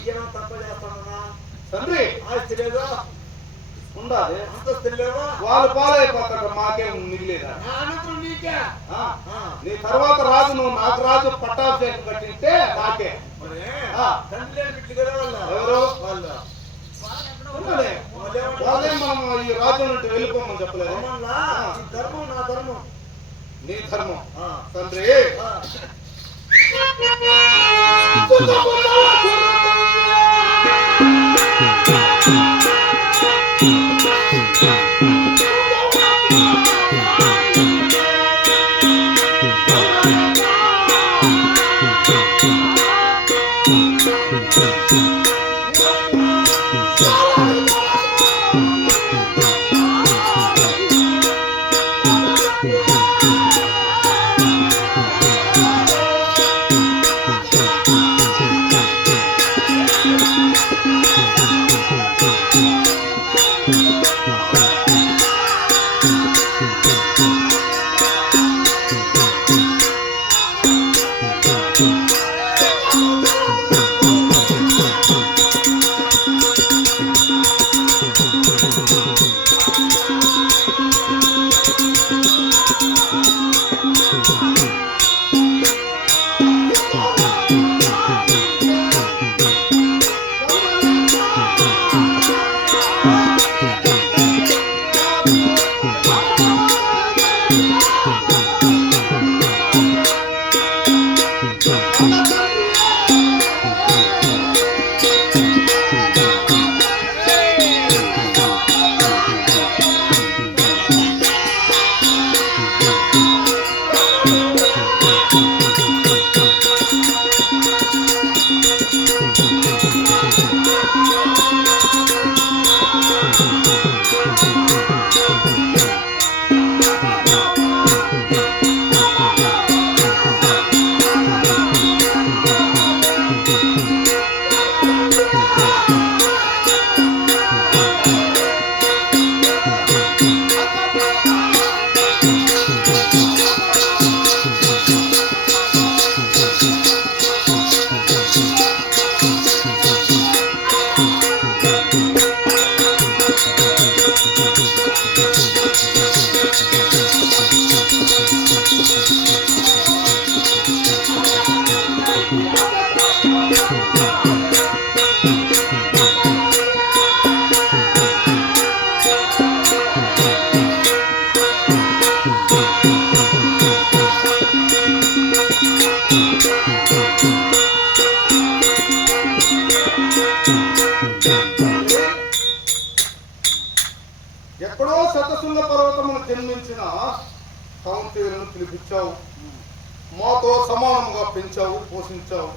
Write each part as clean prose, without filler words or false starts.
నీకేమో తక్కువ చేస్తానన్నా తండ్రి. ఆస్తి లేదు ఉండాలి, అంతస్తు లేవా, వాళ్ళు పాలైపోతాడు, మాకేం మిగిలేదా? నా అనంతరం నీకే. నీ తర్వాత రాజు నువ్వు, నాకు రాజు పట్టాభిషేకం కట్టింటే నాకే. మరి ఆ. తండ్రి లేని బిడ్డలు కదా వాళ్ళు. ఎవరు? వాళ్ళు వాళ్ళే మనం ఈ రాజ్యం నుండి వెళ్ళిపోమని చెప్పలేదు. ఈ ధర్మం నా ధర్మం. నీ ధర్మం తండ్రి. ఎక్కడో శతశృంగ పర్వతమును జన్మించిన కౌంతేయులను పిలిపించావు, మాతో సమానముగా పెంచావు, పోషించావు,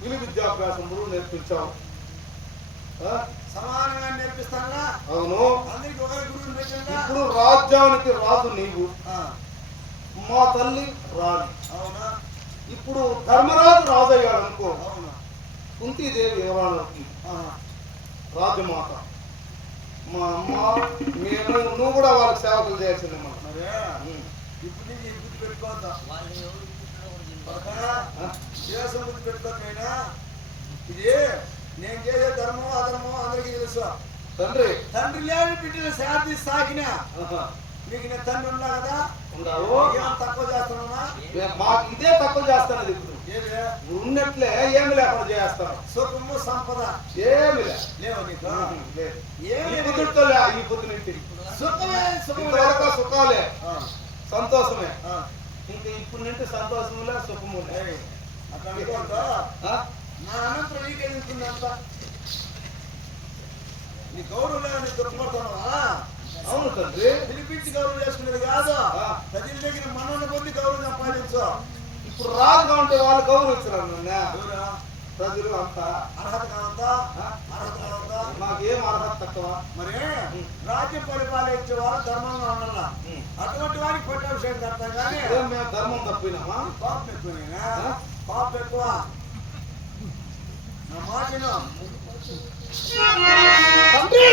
విలు విద్యాభ్యాసములు నేర్పించావు. సమానంగా నేర్పిస్తానా? అవును. అందరికి ఒక గురువుని పెట్టండి. ఇప్పుడు రాజ్యానికి రాజు నీవు, మా తల్లి రాణి. అవునా? ఇప్పుడు ధర్మరాజు రాజయ్యాడు అనుకో. అవునా? కుంతీదేవి యువరాణి, రాజమాత. మా అమ్మ మేము, నువ్వు కూడా వాళ్ళకి సేవకులు చేయాల్సింది. ఇప్పుడు నుంచి బుద్ధి పెట్టుకోవద్దా, దేశం బుద్ధి పెట్టుకోకపోయినా ఇది నేను చేసే ధర్మం అధర్మం అందరికీ తెలుసు. తండ్రి తండ్రి లేని బిడ్డలు శాంతి సాకినా నీకు నేను తండ్రి ఉన్నా కదా, తక్కువ చేస్తున్నా? మాకు ఇదే తక్కువ చేస్తాను. ఇప్పుడు ఉన్నట్లే ఏమి లేకుండా చేస్తాను. సుఖము సంపద ఏమి లేవు నీకు. ఈ పొద్దు నుండి సుఖమే సుఖాలే, సంతోషమే. ఇంకా ఇప్పుడు నుండి సంతోషములే, సుఖములే. అట్లా అనుకోవద్దా? నా అనంతరం నీకెదుగుతుంది అంత. నీ గౌరవం నీ దుఃఖపడుతున్నావా? అవును తండ్రి. పిలిపించి గౌరవం చేసుకునేది కాదు, ప్రజల దగ్గర మనల్ని పొంది గౌరవం సంపాదించు. ఇప్పుడు రాజుగా ఉంటే వాళ్ళు గౌరవించరు. ప్రజలు అంతా అర్హత కావద్దా? అర్హత కావద్దా? మాకేం అర్హత తక్కువ. మరి రాజ్యం పరిపాలించే వారు ధర్మంగా ఉండాలా. అటువంటి వారికి పట్టాభిషేకం కడతాం కానీ మేము ధర్మం తప్పినామా? పాపం ఎక్కువైనా పాపం ఎక్కువ. నా మాటను తండ్రి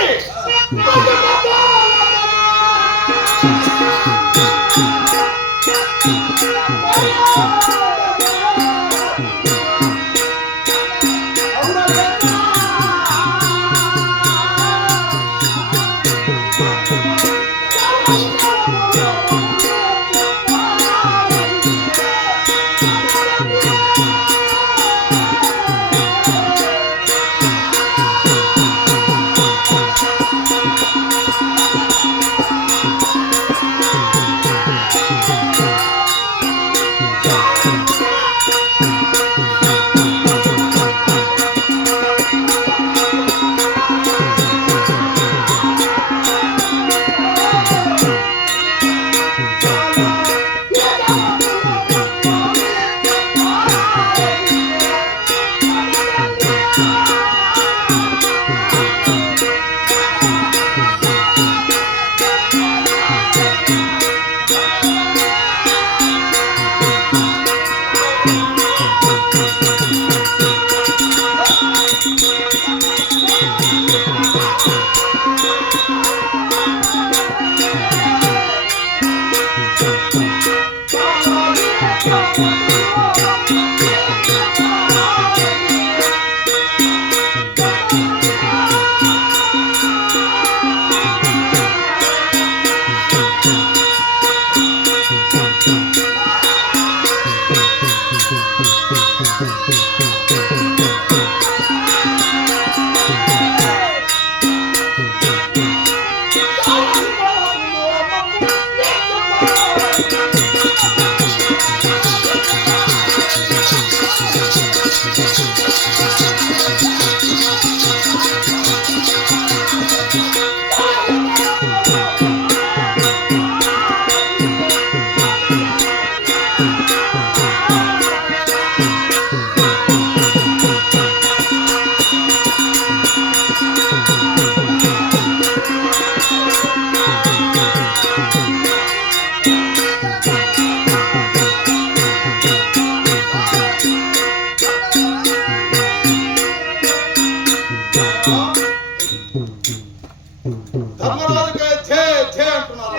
ధర్మరాజుకే ఛే ఛే అంటున్నారు.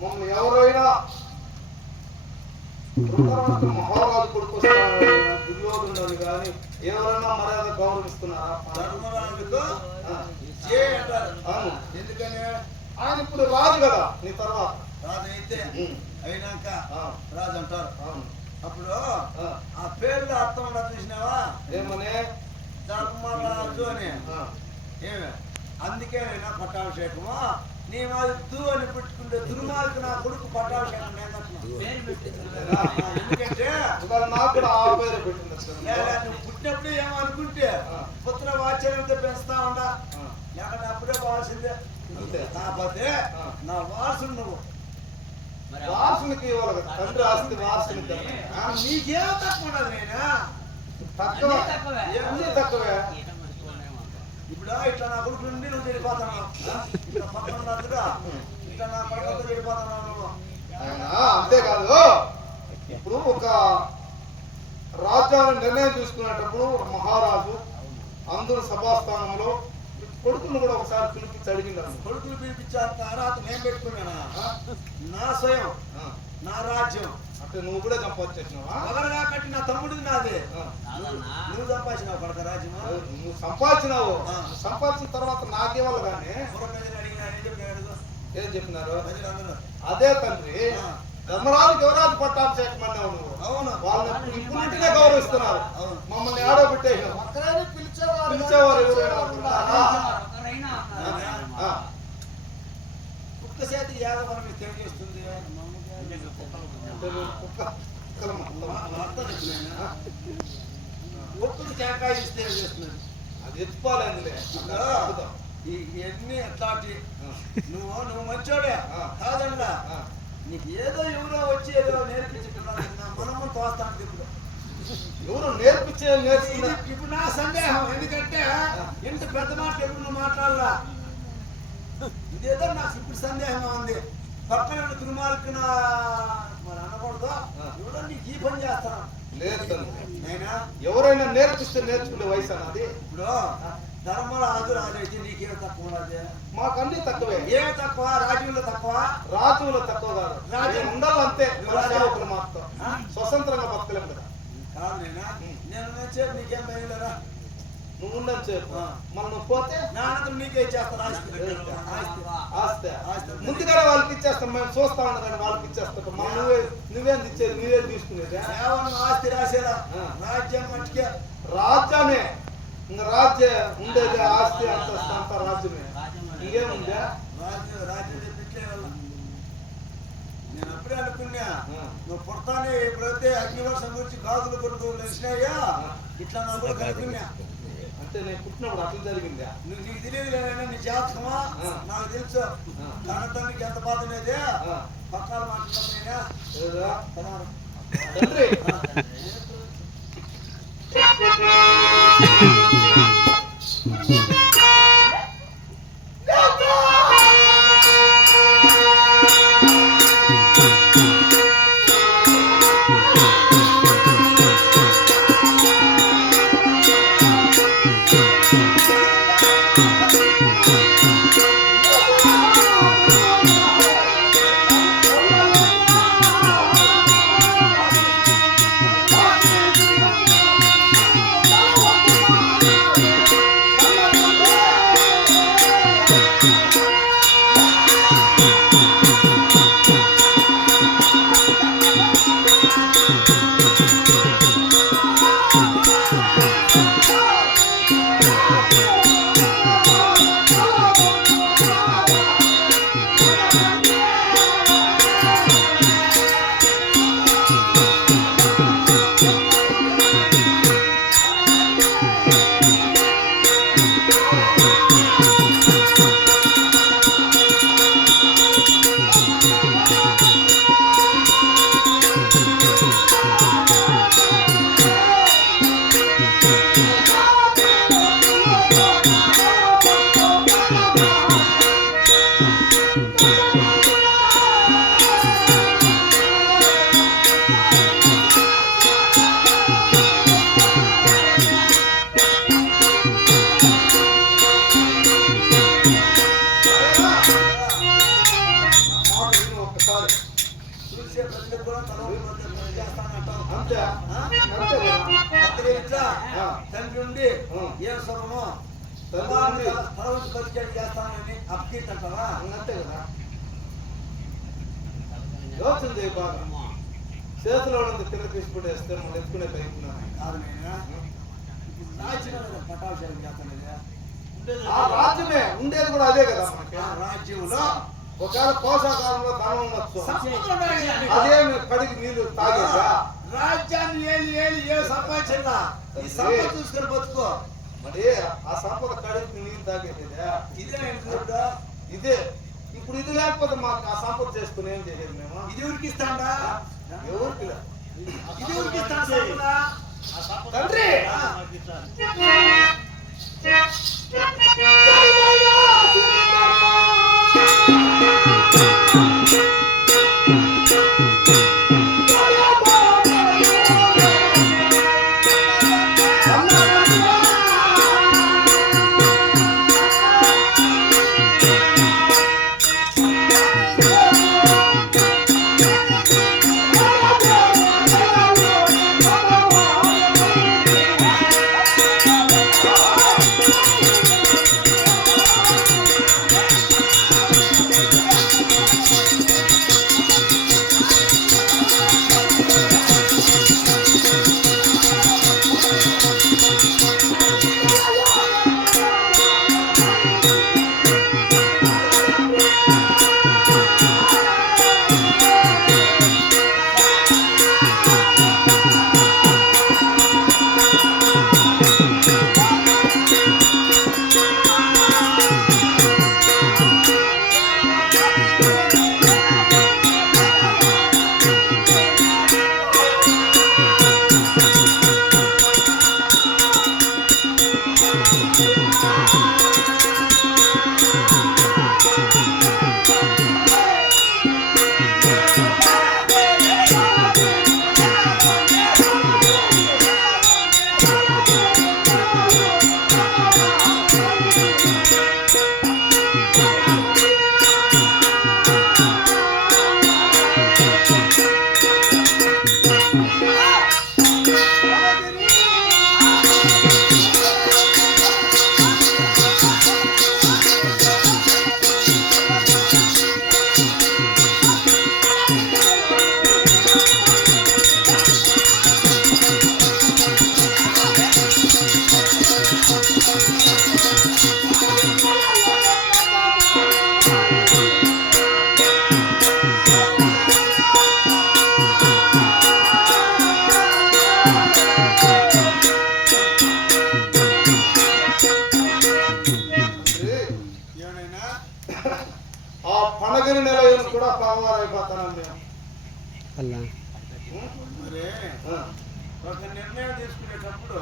మమ్మల్ని ఎవరైనా మహారాజు కొడుకు దుర్యోధనుడు కానీ ఎవరైనా మర్యాద గౌరవిస్తున్నారా? ధర్మరాజుకు అవును. ఎందుకని ఆయన ఇప్పుడు రాజు కదా నీ తర్వాత. రాజు అయితే అయినాక రాజు అంటారు. అవును. అప్పుడు ఆ పేర్లు అర్థం ఉండదు చూసినావా? ఏమని? ధర్మరాజు అని. ఏమే అందుకేనైనా పట్టాభిషేకము నీ మాది దు అని పెట్టుకుంటే దుర్మార్గు నా కొడుకు పట్టాభిషేకం ఎందుకంటే నాకు కూడా ఆ పేరు పెట్టింది. నువ్వు పుట్టినప్పుడు ఏమనుకుంటే పుత్ర వాచ్యంతో పెంచుతా ఉండా లేకపోతే అప్పుడే కావాల్సిందే. కాకపోతే నా వారసుడు నువ్వు. వారసునికి ఇవ్వాలి కదా, తండ్రి ఆస్తి వారసునికి. నీకేం తక్కువ ఉండదు నేనా తక్కువ తక్కువే. ఇప్పుడు ఇట్లా నా కొడుకు నుండి నువ్వు చెడిపోతున్నావు, ఇట్లా పక్కన ఉన్నట్టుగా ఇట్లా నా కొడుకు చెడిపోతున్నావు నువ్వు. అంతేకాదు, ఇప్పుడు ఒక రాజ్యాన్ని నిర్ణయం తీసుకునేటప్పుడు మహారాజు అందరూ సభాస్థానంలో కొడుకును కూడా ఒకసారి పిలిపించి అడిగిందాను. కొడుకులు పిలిపించారు తర్వాత నేను పెట్టుకున్నానా? నా స్వయం నా రాజ్యం అంటే నువ్వు కూడా సంపాదించేసినావా? మొదలుగా కట్టి నా తమ్ముడిది నాది. నువ్వు సంపాదించినావు కొడక రాజ్యం. నువ్వు సంపాదించినావు. సంపాదించిన తర్వాత నాకేవాళ్ళు కానీ ఏం చెప్పినారు? అదే తండ్రి ధర్మరాజు యువరాజు పట్టాభిషేకం అన్నావు నువ్వు. అవును. వాళ్ళని ఇప్పుడు ఇంటినే గౌరవిస్తున్నారు. మమ్మల్ని ఆడో పెట్టేసావు. పిలిచేవారు కుక్క చేతి యాగవనం తెలియజేస్తుంది. ఒక్కటి తేకాయ ఇస్తే చేస్తుంది. అది ఎత్తుకోలేదులే. ఇవన్నీ ఎట్లాంటి నువ్వు మంచోడే కాదండా. నీకు ఏదో ఎవరో వచ్చి ఏదో నేర్పించుకున్నాను మనము తోస్తాను. ఇప్పుడు ఎవరు నేర్చుకున్నా. ఇప్పుడు నా సందేహం ఎందుకంటే ఎంత పెద్ద మాట ఎప్పుడు నువ్వు మాట్లాడలా. ఇదేదో నాకు ఇప్పుడు సందేహంగా ఉంది. పక్కన దుర్మార్గున మరి అనకూడదు. ఎవరో నీకు ఈ పని చేస్తాను లేదు. నేనా ఎవరైనా నేర్పిస్తే నేర్చుకునే వయసు అన్నది. ఇప్పుడు ధర్మరాజు రాజు అయితే నీకేం తక్కువ ఉన్నది? మాకన్నీ తక్కువే. ఏమి తక్కువ? రాజువులో తక్కువ? రాజువులో తక్కువ కాదు. రాజ్యం ఉండాలంతే. రాజావులు మాత్రం స్వతంత్రంగా బతకలేము కదా. కాదు నేను నచ్చేది నీకేం భయలేరా? నువ్వు ఉండని చెప్పు. మనం పోతే నా అనంతరం నీకే ఇచ్చేస్తాను ఆస్తి. ముందుగానే వాళ్ళకి ఇచ్చేస్తాం. మేము చూస్తా ఉండగానే వాళ్ళకి ఇచ్చేస్తాం. మనం నువ్వేం ఇచ్చేది? నువ్వేం తీసుకునేది? ఆస్తి రాసేదా? రాజ్యం మట్టికే రాజ్యమే. ఇంకా రాజ్య ఉండేది ఆస్తి అంత రాజ్యమే. ఇంకేముందా? రాజ్యం పెట్టలే వల్ల నేను అప్పుడే అనుకున్నా నువ్వు పుడతానే ఎప్పుడైతే అగ్నివర్షం గురించి గాజులు కొడుకు తెలిసినాయా ఇట్లా నా కూడా కనుక్కున్నా. అంటే నేను పుట్టినప్పుడు అట్లా జరిగిందా? నువ్వు నీకు తెలియదు నీ జాతకమా నాకు తెలుసు. కన్నతండ్రికి ఎంత బాధ అనేది పక్కన మాట్లాడుతున్నా. తండ్రి ఉండి ఆ. ఏం స్వరము తండ్రి ఉండి తలవంటి బతికేది చేస్తానని అప్పకీర్తి అంటావా? అంతే కదా. యోచన చేయి బాగా. చేతిలో ఉన్నది కింద తీసుకుంటేస్తే మనం ఎత్తుకునే ప్రయత్నం కాదు నేను రాజ్యం పట్టాభిషేకం చేస్తాను. ఆ రాజ్యమే ఉండేది కూడా అదే కదా మనకి. రాజ్యంలో ఒకవేళ పోషాకాలంలో ధనం ఉండొచ్చు, సంపద ఉండాలి కానీ అదే కడిగి నీళ్లు తాగేదా? రాజ్యాన్ని ఏలి ఏ సంపాదించా ఈ సంపద చూసుకొని బతుకో. మరి ఆ సంపద కడిగి నీళ్ళు తాగేదా? ఇదే నేను చూడ్డా. ఇదే ఇప్పుడు ఇది లేకపోతే మాకు ఆ సంపద చేసుకుని ఏం చేసేది మేము? ఇది ఊరికి ఇస్తాడా? ఎవరికి లే. ఇది ఊరికి ఇస్తాడు సంపద. తండ్రి ఆ పండగని నెల కూడా పగవారైపోతాను మేము. మరి ఒక నిర్ణయం తీసుకునేటప్పుడు